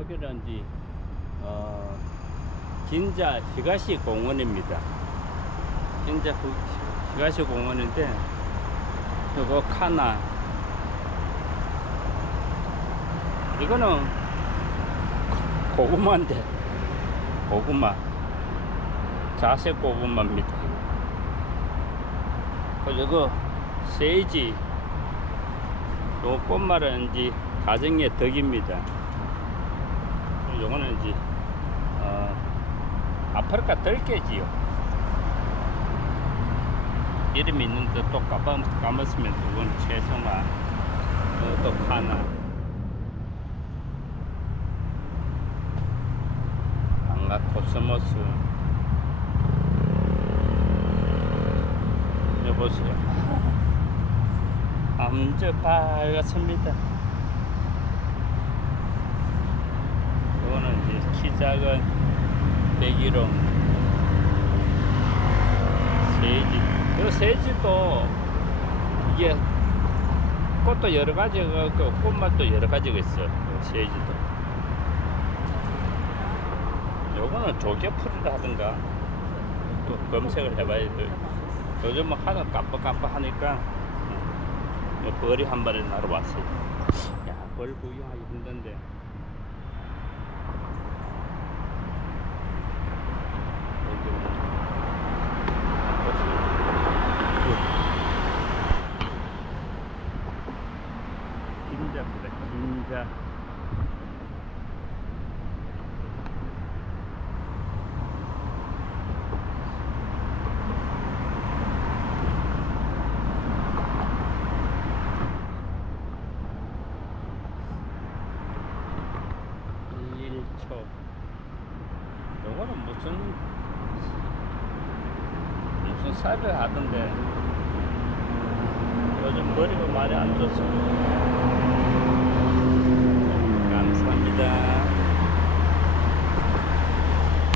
여기는 이제 어, 진자 히가시 공원입니다. 진자 후- 히가시 공원인데 이거 카나 이거는 고구마인데 고구마 자색 고구마입니다. 그리고 세이지 요 꽃말은 이제 가정의 덕입니다. 요거는 이제 어, 아프리카 들깨지요. 이름이 있는데 또 까먹, 까먹으면 이건 최성화, 어, 또 하나. 방가 코스모스. 여보세요. 암저 빨갛습니다. 이거는 이제 키 작은 배기롱 세지. 이 세지도 이게 꽃도 여러 가지가 있고 꽃말도 여러 가지가 있어. 요 세지도. 요거는 조개풀이라 하든가 또 검색을 해봐야 돼. 요즘은 하도 깜빡깜빡 하니까 뭐 벌이 한 마리 날아왔어요. 야, 벌 구경하기 힘든데. 긴자입니다. 긴자. 일초 요거는 무슨 무슨 쌀을 하던데 요즘 머리가 많이 안 좋습니다.